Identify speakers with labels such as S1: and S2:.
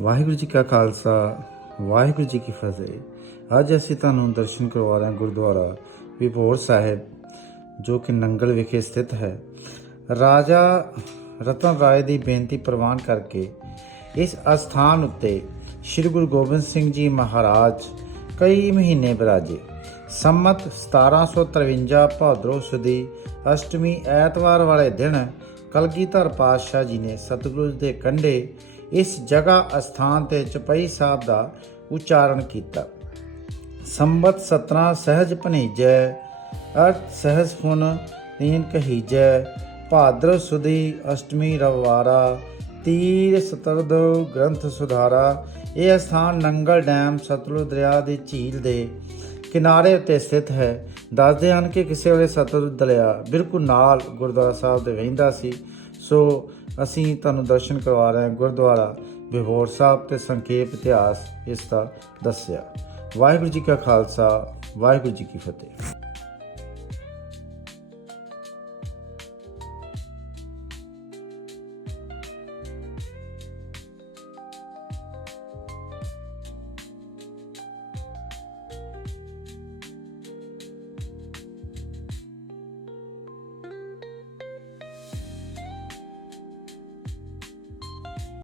S1: ਵਾਹਿਗੁਰੂ ਜੀ ਕਾ ਖਾਲਸਾ, ਵਾਹਿਗੁਰੂ ਜੀ ਕੀ ਫਤਿਹ। ਅੱਜ ਅਸੀਂ ਤੁਹਾਨੂੰ ਦਰਸ਼ਨ ਕਰਵਾ ਰਹੇ ਹਾਂ ਗੁਰਦੁਆਰਾ ਵਿਭੋਰ ਸਾਹਿਬ, ਜੋ ਕਿ ਨੰਗਲ ਵਿਖੇ ਸਥਿਤ ਹੈ। ਰਾਜਾ ਰਤਨ ਰਾਏ ਦੀ ਬੇਨਤੀ ਪ੍ਰਵਾਨ ਕਰਕੇ ਇਸ ਅਸਥਾਨ ਉੱਤੇ ਸ੍ਰੀ ਗੁਰੂ ਗੋਬਿੰਦ ਸਿੰਘ ਜੀ ਮਹਾਰਾਜ ਕਈ ਮਹੀਨੇ ਬਿਰਾਜੇ। ਸੰਮਤ 1753 ਭਾਦਰੋਂ ਸੁਦੀ ਅਸ਼ਟਮੀ ਐਤਵਾਰ ਵਾਲੇ ਦਿਨ ਕਲਗੀਧਰ ਪਾਤਸ਼ਾਹ ਜੀ ਨੇ ਸਤਿਗੁਰੂ ਦੇ ਕੰਢੇ ਇਸ ਜਗ੍ਹਾ ਅਸਥਾਨ ਤੇ ਚਪਈ ਸਾਹਿਬ ਦਾ ਉਚਾਰਨ ਕੀਤਾ। ਸੰਬਤ 17 ਸਹਿਜ ਭਨੀਜੈ ਅਰਥ ਸਹਿਜ ਫੁਨ ਤੀਨ ਕਹੀਜੈ ਭਾਦਰ ਸੁਦੀ ਅਸ਼ਟਮੀ ਰਵਾਰਾ ਤੀਰ ਸਤਰਦ ਗ੍ਰੰਥ ਸੁਧਾਰਾ। ਇਹ ਸਥਾਨ ਨੰਗਲ ਡੈਮ ਸਤਲੁਜ ਦਰਿਆ ਦੀ ਝੀਲ ਦੇ ਕਿਨਾਰੇ ਉੱਤੇ ਸਥਿਤ ਹੈ। ਦੱਸਦੇ ਹਨ ਕਿ ਕਿਸੇ ਵੇਲੇ ਸਤਲੁਜ ਦਰਿਆ ਬਿਲਕੁਲ ਨਾਲ ਗੁਰਦੁਆਰਾ ਸਾਹਿਬ ਦੇ ਵਹਿੰਦਾ ਸੀ। ਸੋ ਅਸੀਂ ਤੁਹਾਨੂੰ ਦਰਸ਼ਨ ਕਰਵਾ ਰਹੇ ਹਾਂ ਗੁਰਦੁਆਰਾ ਬਿਹੋਰ ਸਾਹਿਬ ਤੇ ਸੰਖੇਪ ਇਤਿਹਾਸ ਇਸ ਦਾ ਦੱਸਿਆ। ਵਾਹਿਗੁਰੂ ਜੀ ਕਾ ਖਾਲਸਾ, ਵਾਹਿਗੁਰੂ ਜੀ ਕੀ ਫਤਿਹ।